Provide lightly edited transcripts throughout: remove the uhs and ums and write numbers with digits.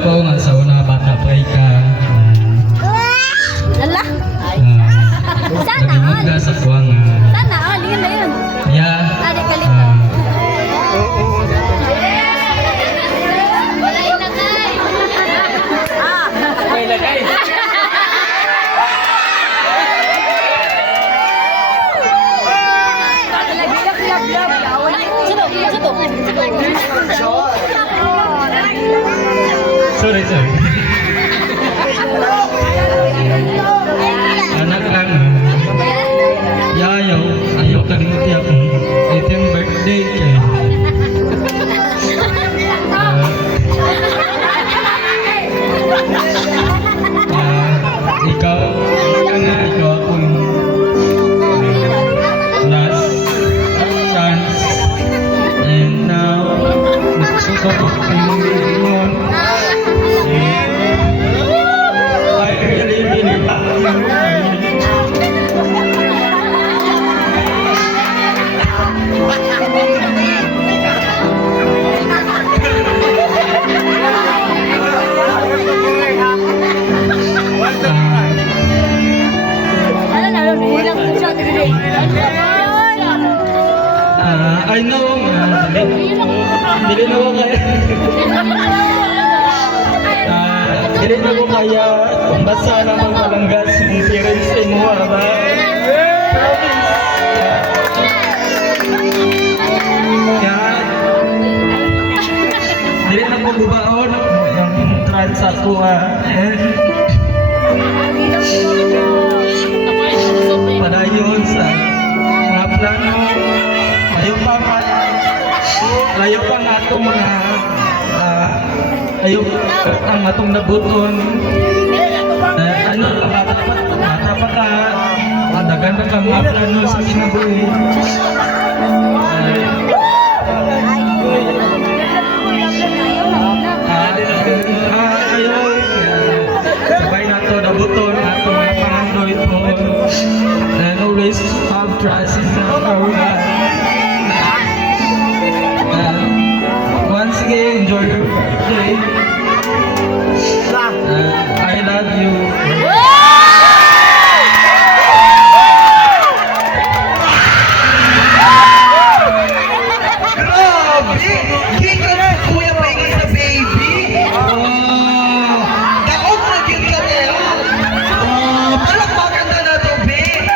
ko nga sa una bata pa ka. Lala. Sana Sana all. all. Sa kuwang. Sana all. Yun na yun. Yeah. Ada kalito. Wala ilagay. May lagay. Sorry. Anak lang. Yayaw. Ayaw kalimutin ako. Ito yung birthday kay. Ikaw ako yung last chance. And now, nagsusuko kayo ngayon. I really believe I know dili na ko kaya dili na ko kaya basta naman palanggas yung parents mo ba? Dili na ko bubaon yung trans ako padayon sa mga plano layo pa nga itong mga layo ang atong nabuton bata pa ka dagan na ka mga plano sa kinabuhi ayaw sabay na ito nabuton atong mga pangandoy po and always have trust in our God. Once again, enjoy your birthday. I love you. Grabe! Kika na kuya pa ingay sa baby! Kaot na yun ka na yun! Parang maganda na to, babe!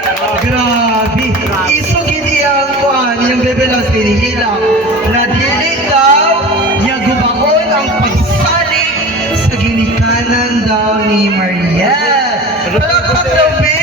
Grabe! Iso gini ang kuhan, yung bebe lang sinihila. Nadilig daw, niya gumaon ang pagsalig sa ginikanan daw ni Maria. Palakpak daw, babe!